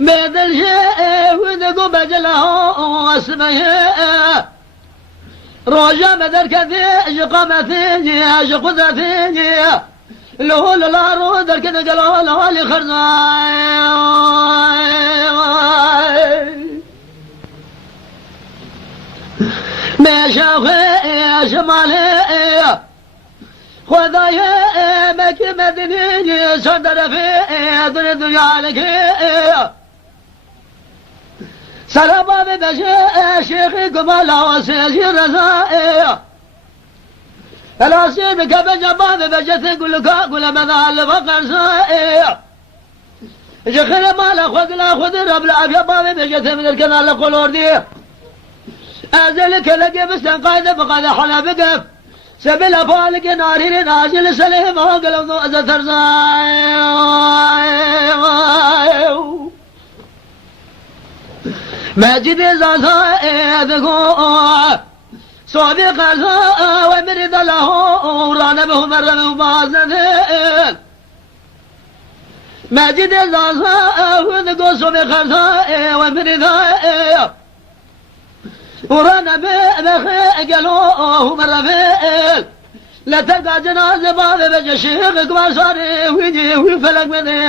بدل شيء ودقوا بجله اسمه رجع بدر كثير قامتيني عشق ذاتيني له لا رودر كذا قالوا له لي خرزاي ما شاخي شمالي خدايا مكي مدني صدر في دنيا عليك سلام ببجاء شيخي قبلا وسيسي رزائي الاسير بكبجا باب بجتي قل مذال فقر سائي شيخي مالا خذ لا خذ رب العافية باب بجتي من الكنال قلور دي ازلك لقي بستن قايدة فقاد حلا بقف سبيل فالك ناري ناجل سليم وقلب ذو ثرزائي ماجد زازا ذكو صوبي قرزا ومرد له رانا به مرم وبازن ماجد زازا ذكو صوبي قرزا ومرد ورانا به قالوا مرم لا تلقى جنازة باب بجشيخ كبار صاري ويجي ويفلق مني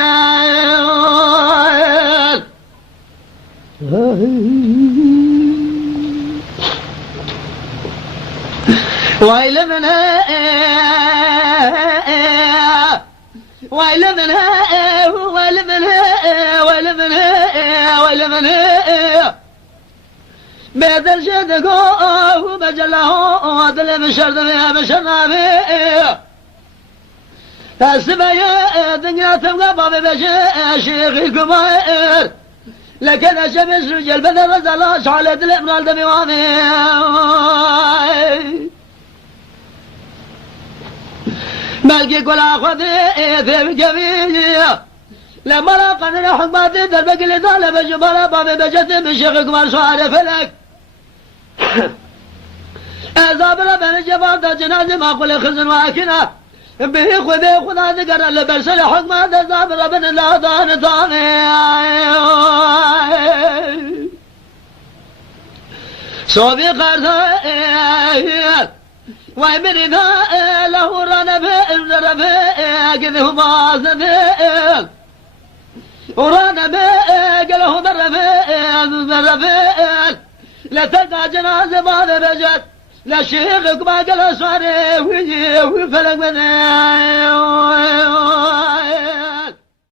ويل منها ويل منها ويل منها ويل منها ويل منها بدل شدقه وبجله عدل بشرد يا بشرنا فيه السبايا دنيا تبقى باب بشر شيخي كبير لكن الشمس رجل بدل رزالا شعلت الإمرال دمي وامي ملكي كل أخذي في الجميع لما لقنا الحكمات دربك اللي طالب الجبال بابي بجد من شيخ كبار شعر فلك أزابر بين الجبال جنازي ما قل خزن واكنا به خذا ذكر اللي برسل حكمات أزابر بين الله دان ثاني صوبي قرث ويمن ذا له رنبه كذه باصد ورنبه له ضربه لا تلقى جنازة بعد بجد لا شيخك ما قال صاري وفلق مني